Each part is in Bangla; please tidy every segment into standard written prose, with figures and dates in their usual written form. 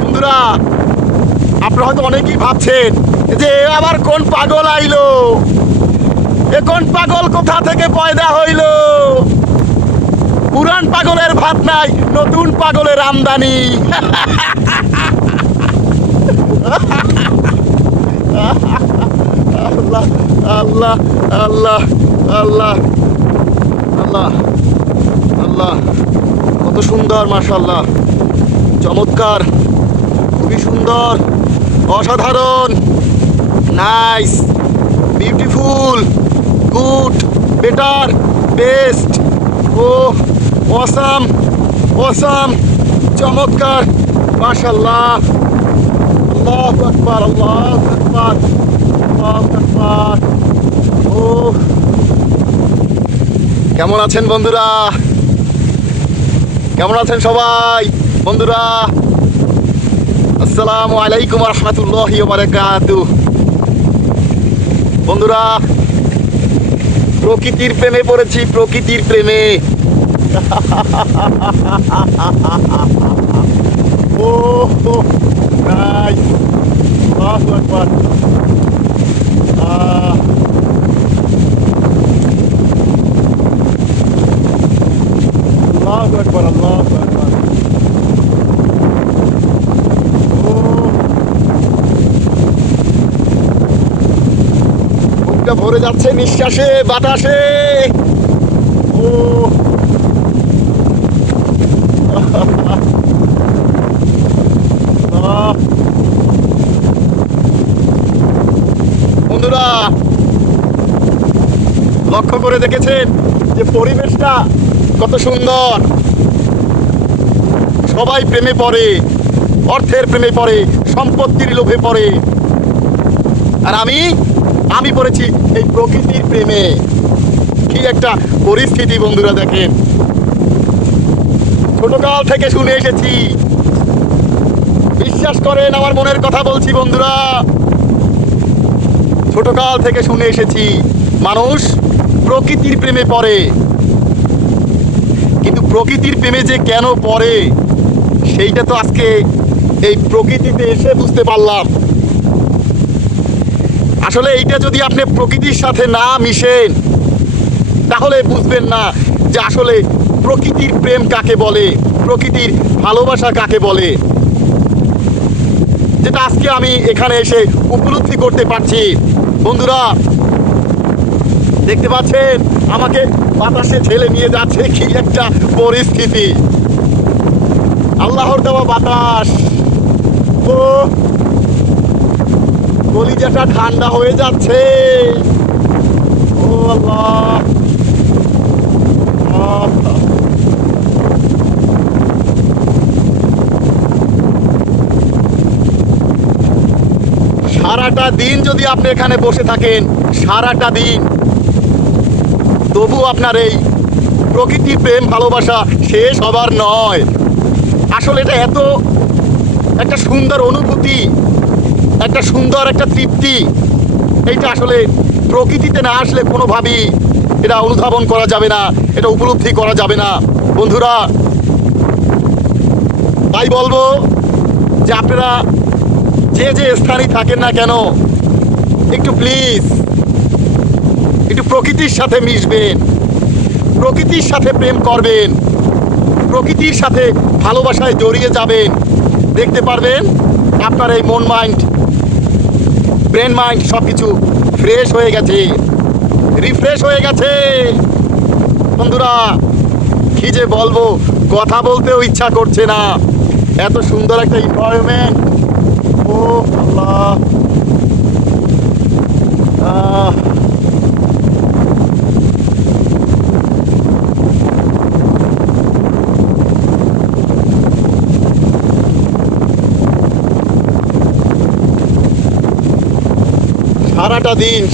বন্ধুরা, আপনারা হয়তো অনেকেই ভাবছেন যে আবার কোন পাগল আইলো, এ কোন পাগল কোথা থেকে পয়দা হইল। পুরান পাগলের ভাত নাই, নতুন পাগলের আমদানি। আল্লাহ আল্লাহ আল্লাহ আল্লাহ আল্লাহ আল্লাহ, কত সুন্দর, মাশাআল্লাহ, চমৎকার, খুবই সুন্দর, অসাধারণ, nice, beautiful, good, better, best, ও অসাম, অসাম, চমৎকার, মাশাআল্লাহ, আল্লাহু আকবার, আল্লাহু আকবার, আল্লাহু আকবার। ও কেমন আছেন বন্ধুরা? কেমন আছেন সবাই বন্ধুরা? আসসালামু আলাইকুম ওয়া রাহমাতুল্লাহি ওয়া বারাকাতুহু। বন্ধুরা, প্রকৃতির প্রেমে পড়েছি, প্রকৃতির প্রেমে। ও নাইস, আল্লাহু আকবার। আল্লাহু আকবার, আল্লাহু আকবার। বুকটা ভরে যাচ্ছে নিঃশ্বাসে, বাতাসে। ও বন্ধুরা, লক্ষ্য করে দেখেছেন যে পরিবেশটা কত সুন্দর। সবাই প্রেমে পড়ে, অর্থের প্রেমে পড়ে, সম্পত্তির লোভে পড়ে, আর আমি পড়েছি এই প্রকৃতির প্রেমে। কি একটা পরিস্থিতি বন্ধুরা, দেখেন, ছোটকাল থেকে শুনে এসেছি, বিশ্বাস করেন আমার মনের কথা বলছি বন্ধুরা, ছোটকাল থেকে শুনে এসেছি মানুষ প্রকৃতির প্রেমে পড়ে। কিন্তু প্রকৃতির প্রেমে যে কেন পড়ে সেইটা তো আজকে এই প্রকৃতিতে এসে বুঝতে পারলাম। আসলে এইটা যদি আপনি প্রকৃতির সাথে না মিশেন তাহলে বুঝবেন না যে আসলে প্রকৃতির প্রেম কাকে বলে, প্রকৃতির ভালোবাসা কাকে বলে, যেটা আজকে আমি এখানে এসে উপলব্ধি করতে পারছি। বন্ধুরা, দেখতে পাচ্ছেন আমাকে বাতাসে ঠেলে নিয়ে যাচ্ছে, কি একটা পরিস্থিতি, আল্লাহর দেওয়া বাতাস। ও কলিজাটা ঠান্ডা হয়ে যাচ্ছে। ও আল্লাহ, সারাটা দিন যদি আপনি এখানে বসে থাকেন, সারাটা দিন, তবু আপনার এই প্রকৃতির প্রেম ভালোবাসা শেষ হবার নয়। আসলে এটা এত একটা সুন্দর অনুভূতি, একটা সুন্দর একটা তৃপ্তি, এইটা আসলে প্রকৃতিতে না আসলে কোনোভাবেই এটা অনুধাবন করা যাবে না, এটা উপলব্ধি করা যাবে না বন্ধুরা। তাই বলবো যে আপনারা যে যে স্থানেই থাকেন না কেন, একটু প্লিজ একটু প্রকৃতির সাথে মিশবেন, প্রকৃতির সাথে প্রেম করবেন, প্রকৃতির সাথে ভালোবাসায় জড়িয়ে যাবেন। দেখতে পারবেন আপনার এই মন মাইন্ড, ব্রেন মাইন্ড সব কিছু ফ্রেশ হয়ে গেছে, রিফ্রেশ হয়ে গেছে। বন্ধুরা, কি যে বলবো, কথা বলতেও ইচ্ছা করছে না, এত সুন্দর একটা এনভায়রনমেন্ট। ও আল্লাহ,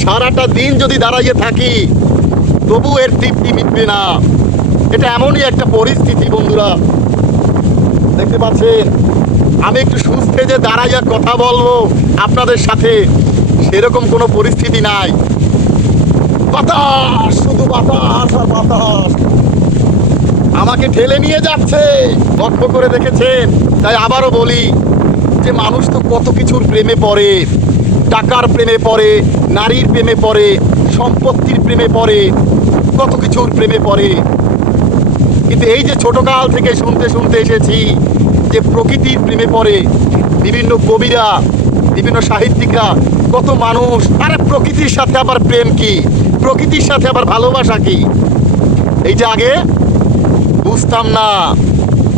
সারাটা দিন যদি দাঁড়িয়ে থাকি তবু এর তৃপ্তি মিটবে না। এটা এমনই একটা পরিস্থিতি বন্ধুরা, দেখতে পাচ্ছেন আমি একটু সুস্থে যে দাঁড়াইয়া কথা বলবো আপনাদের সাথে, সেরকম কোনো পরিস্থিতি নাই। বাতাস, শুধু বাতাস আর বাতাস আমাকে ঠেলে নিয়ে যাচ্ছে। লক্ষ্য করে দেখেছেন? তাই আবারও বলি যে মানুষ তো কত কিছুর প্রেমে পড়ে, টাকার প্রেমে পড়ে, নারীর প্রেমে পড়ে, সম্পত্তির প্রেমে পড়ে, কত কিছুর প্রেমে পড়ে। কিন্তু এই যে ছোটকাল থেকে শুনতে শুনতে এসেছি যে প্রকৃতির প্রেমে পড়ে বিভিন্ন কবিরা, বিভিন্ন সাহিত্যিকরা, কত মানুষ। আরে প্রকৃতির সাথে আবার প্রেম কি, প্রকৃতির সাথে আবার ভালোবাসা কি? এই যে আগে বুঝতাম না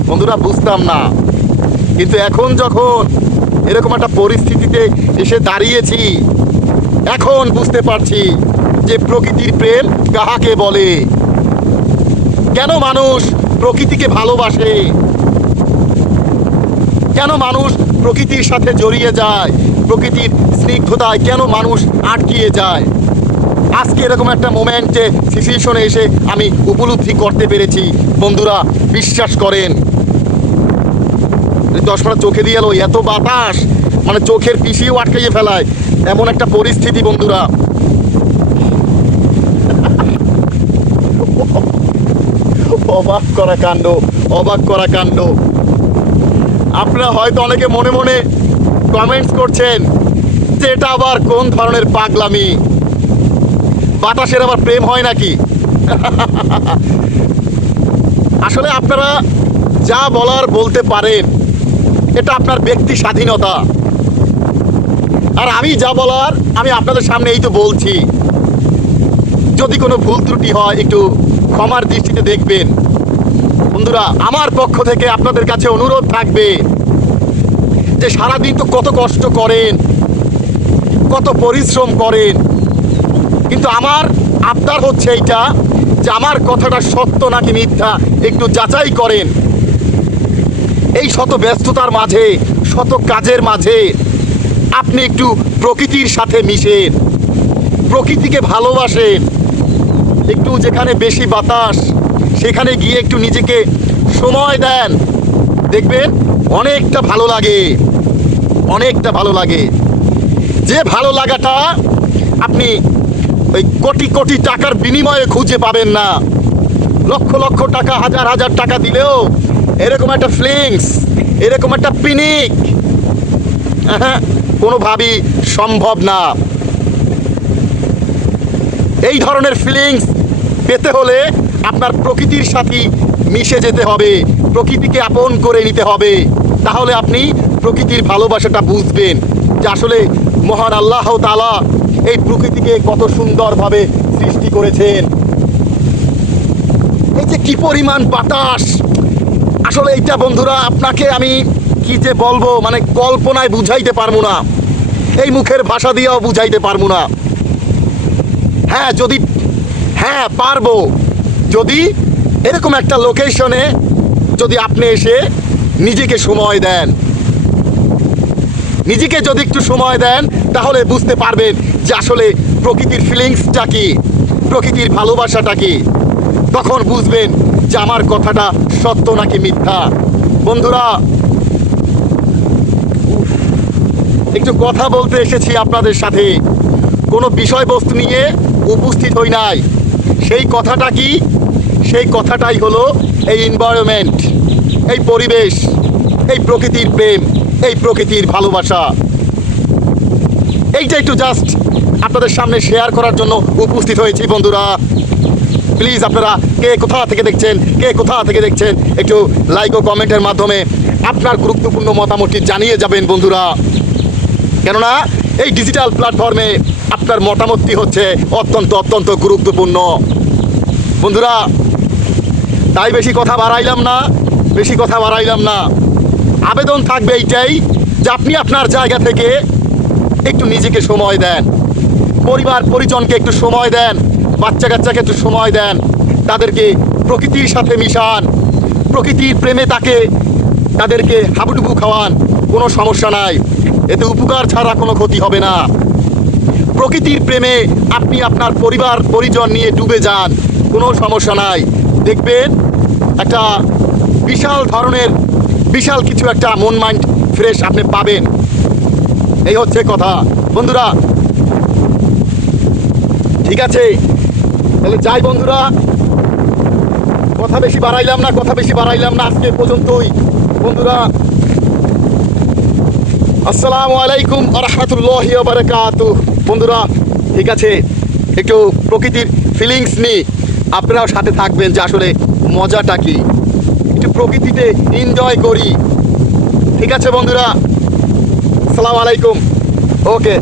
বন্ধুরা, বুঝতাম না। কিন্তু এখন যখন এরকম একটা পরিস্থিতিতে এসে দাঁড়িয়েছি, এখন বুঝতে পারছি যে প্রকৃতির প্রেম কাহাকে বলে, কেন মানুষ প্রকৃতিকে ভালোবাসে, কেন মানুষ প্রকৃতির সাথে জড়িয়ে যায়, প্রকৃতির স্নিগ্ধতায় কেন মানুষ আটকিয়ে যায়। আজকে এরকম একটা মোমেন্টে সিচুয়েশনে এসে আমি উপলব্ধি করতে পেরেছি বন্ধুরা, বিশ্বাস করেন। চশমাটা চোখে দিয়ে এলো, এত বাতাস মানে চোখের পিছিয়েও আটকাইয়ে ফেলায় এমন একটা পরিস্থিতি বন্ধুরা। অবাক করা কাণ্ড, অবাক করা কাণ্ড। আপনারা হয়তো অনেকে মনে মনে কমেন্টস করছেন যে এটা আবার কোন ধরনের পাগলামি, বাতাসের আবার প্রেম হয় নাকি? আসলে আপনারা যা বলার বলতে পারেন, এটা আপনার ব্যক্তি স্বাধীনতা। আর আমি যা বলার আমি আপনাদের সামনে এই তো বলছি। যদি কোনো ভুল ত্রুটি হয় একটু ক্ষমার দৃষ্টিতে দেখবেন বন্ধুরা। আমার পক্ষ থেকে আপনাদের কাছে অনুরোধ থাকবে যে সারাদিন তো কত কষ্ট করেন, কত পরিশ্রম করেন, কিন্তু আমার আবদার হচ্ছে এইটা যে আমার কথাটা সত্য নাকি মিথ্যা একটু যাচাই করেন। এই শত ব্যস্ততার মাঝে, শত কাজের মাঝে আপনি একটু প্রকৃতির সাথে মিশেন, প্রকৃতিকে ভালোবাসেন। একটু যেখানে বেশি বাতাস সেখানে গিয়ে একটু নিজেকে সময় দেন, দেখবেন অনেকটা ভালো লাগে, অনেকটা ভালো লাগে। যে ভালো লাগাটা আপনি ওই কোটি কোটি টাকার বিনিময়ে খুঁজে পাবেন না। লক্ষ লক্ষ টাকা, হাজার হাজার টাকা দিলেও এরকম একটা ফিলিংস, এরকম একটা পিনিক কোনোভাবেই সম্ভব না। এই ধরনের ফিলিংস পেতে হলে আপনার প্রকৃতির সাথে মিশে যেতে হবে, প্রকৃতিকে আপন করে নিতে হবে। তাহলে আপনি প্রকৃতির ভালোবাসাটা বুঝবেন যে আসলে মহান আল্লাহ তাআলা এই প্রকৃতিকে কত সুন্দরভাবে সৃষ্টি করেছেন। এই যে কি পরিমাণ বাতাস, আসলে এইটা বন্ধুরা আপনাকে আমি কি যে বলবো, মানে কল্পনায় বুঝাইতে পারবো না, এই মুখের ভাষা দিয়েও বুঝাইতে পারবো না। হ্যাঁ, যদি হ্যাঁ পারবো, যদি এরকম একটা লোকেশনে যদি আপনি এসে নিজেকে সময় দেন, নিজেকে যদি একটু সময় দেন, তাহলে বুঝতে পারবেন যে আসলে প্রকৃতির ফিলিংসটা কি, প্রকৃতির ভালোবাসাটা কি। তখন বুঝবেন যে আমার কথাটা সত্য নাকি মিথ্যা। বন্ধুরা, একটু কথা বলতে এসেছি আপনাদের সাথে, কোনো বিষয়বস্তু নিয়ে উপস্থিত হই নাই। সেই কথাটা কি? সেই কথাটাই হলো এই এনভায়রনমেন্ট, এই পরিবেশ, এই প্রকৃতির প্রেম, এই প্রকৃতির ভালোবাসা। এইটা একটু জাস্ট আপনাদের সামনে শেয়ার করার জন্য উপস্থিত হয়েছি বন্ধুরা। প্লিজ আপনারা কে কোথা থেকে দেখছেন, কে কোথা থেকে দেখছেন, একটু লাইক ও কমেন্টের মাধ্যমে আপনার গুরুত্বপূর্ণ মতামতটি জানিয়ে যাবেন বন্ধুরা। কেননা এই ডিজিটাল প্ল্যাটফর্মে আপনার মতামতটি হচ্ছে অত্যন্ত অত্যন্ত গুরুত্বপূর্ণ বন্ধুরা। তাই বেশি কথা বাড়াইলাম না, বেশি কথা বাড়াইলাম না। আবেদন থাকবে এইটাই যে আপনি আপনার জায়গা থেকে একটু নিজেকে সময় দেন, পরিবার পরিজনকে একটু সময় দেন, বাচ্চা কাচ্চাকে একটু সময় দেন, তাদেরকে প্রকৃতির সাথে মিশান, প্রকৃতির প্রেমে তাদেরকে হাবুডুবু খাওয়ান, কোনো সমস্যা নাই, এতে উপকার ছাড়া কোনো ক্ষতি হবে না। প্রকৃতির প্রেমে আপনি আপনার পরিবার পরিজন নিয়ে ডুবে যান, কোনো সমস্যা নাই, দেখবেন একটা বিশাল ধরনের বিশাল কিছু একটা মন মাইন্ড ফ্রেশ আপনি পাবেন। এই হচ্ছে কথা বন্ধুরা। ঠিক আছে, তাহলে যাই বন্ধুরা, কথা বেশি বাড়াইলাম না আজকে এ পর্যন্তই বন্ধুরা। আসসালামু আলাইকুম ওয়া রাহমাতুল্লাহি ওয়া বারাকাতুহু। বন্ধুরা ঠিক আছে, একটু প্রকৃতির ফিলিংস নিয়ে আপনারাও সাথে থাকবেন যে আসলে মজাটা কি, একটু প্রকৃতিতে এনজয় করি। ঠিক আছে বন্ধুরা, আসসালামু আলাইকুম। ওকে।